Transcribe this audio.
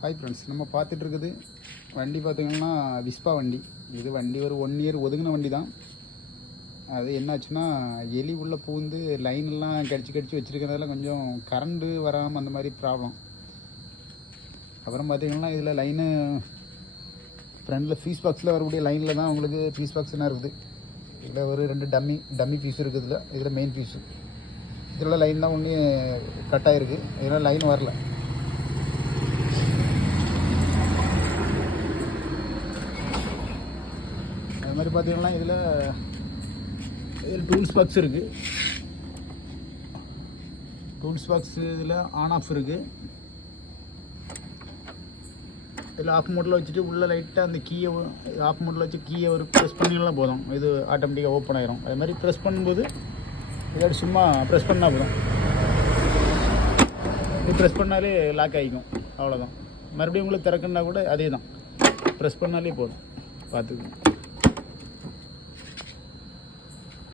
Hi friends, நம்ம பார்த்துட்டு இருக்குது வண்டி பார்த்திங்கன்னா விஸ்பா வண்டி. இது வண்டி ஒரு 1 இயர் ஒதுங்கின வண்டி தான். அது என்னாச்சுன்னா எலி உள்ளே பூந்து லைனெல்லாம் கடிச்சு வச்சுருக்கிறதுல கொஞ்சம் கரண்டு வராமல் அந்த மாதிரி ப்ராப்ளம். அப்புறம் பார்த்திங்கன்னா இதில் லைனு ஃப்ரண்டில் ஃபீஸ் பாக்ஸில் வரக்கூடிய லைனில் தான் உங்களுக்கு ஃபீஸ் பாக்ஸ்னா இருக்குது. இதில் ஒரு 2 டம்மி பீஸ் இருக்குது. இதில் மெயின் பீஸு இதில் லைன் தான் ஒன்று கட் ஆகிருக்கு. இதனால் லைன் வரல. அது மாதிரி பார்த்தீங்கன்னா இதில் டூல்ஸ் பாக்ஸ் இருக்குது. டூல்ஸ் பாக்ஸ் இதில் ஆன் ஆஃப் இருக்குது. இதில் ஆஃப் மோட்டில் வச்சுட்டு உள்ளே லைட்டாக அந்த கீயை ஆஃப் மோட்டில் வச்சு கீயை ஒரு ப்ரெஸ் பண்ணிங்கலாம் போதும், இது ஆட்டோமேட்டிக்காக ஓப்பன் ஆகிரும். அது மாதிரி ப்ரெஸ் பண்ணும்போது இல்லாட்டி சும்மா ப்ரெஸ் பண்ணால் போதும், இது ப்ரெஸ் பண்ணாலே லாக் ஆகிக்கும். அவ்வளோதான். மறுபடியும் உங்களுக்கு திறக்குன்னா கூட அதே தான், ப்ரெஸ் பண்ணாலே போதும். பார்த்துக்கோங்க.